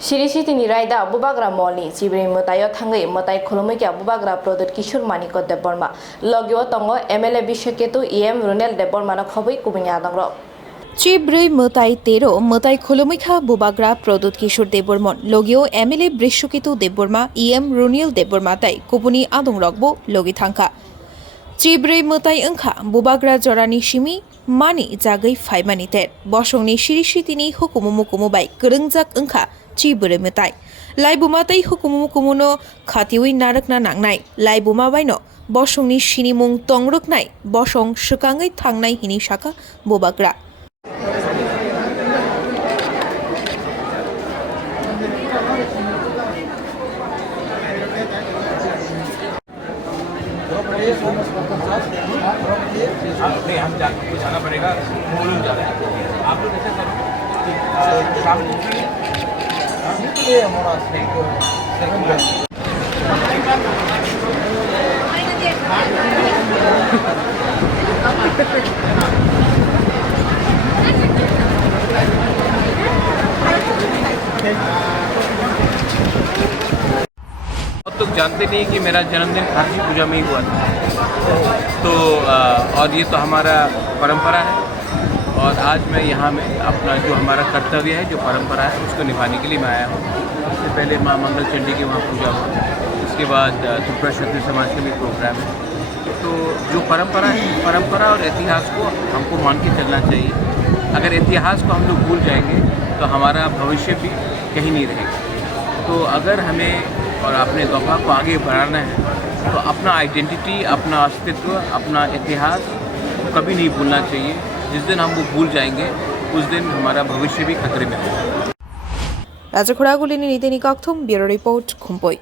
Siri-sitini raida bubagra molni chibri mutayo thangai mutai khulumikya bubagra Prodot Kishore Manikot Deborma logio tongo MLA Bishoketu EM Runel Deborma no khobui kubinya dangro Chibri mutai tero mutai khulumikha bubagra Prodot Kishore Debormon logio MLA Bishoketu Deborma EM Runel Deborma tai kubuni adong rogbo logi thangka Chibri mutai engkha bubagra jorani shimi mani jagai faimani ter bosongni siri-sitini hukumumu bai grengjak engkha Chibri mutai laibuma tai hukumumu khatiwi narakna nangnai laibuma baino bosongni sinimung tongroknai bosong sukangai thangnai hini saka bubagra नहीं हम जाना पड़ेगा मूल जा रहे हैं आप लोग ऐसा करो शाम तो जानते नहीं कि मेरा जन्मदिन खारसी पूजा में ही हुआ था तो और ये तो हमारा परंपरा है और आज मैं यहाँ में अपना जो हमारा कर्तव्य है जो परंपरा है उसको निभाने के लिए मैं आया हूँ। इससे पहले माँ मंगल चंडी की वहाँ पूजा हुआ, इसके बाद त्रिपुरा क्षत्रिय समाज का भी प्रोग्राम है। तो जो परंपरा है परंपरा और इतिहास को हमको मान के चलना चाहिए। अगर इतिहास को हम लोग भूल जाएंगे तो हमारा भविष्य भी कहीं नहीं रहेगा। तो अगर हमें और अपने गफा को आगे बढ़ाना है तो अपना आइडेंटिटी, अपना अस्तित्व, अपना इतिहास कभी नहीं भूलना चाहिए। जिस दिन हम वो भूल जाएंगे उस दिन हमारा भविष्य भी खतरे में होगा। राजा खुरागुलिनी नीति निकाक्थुम ब्यूरो रिपोर्ट खुम्पोई।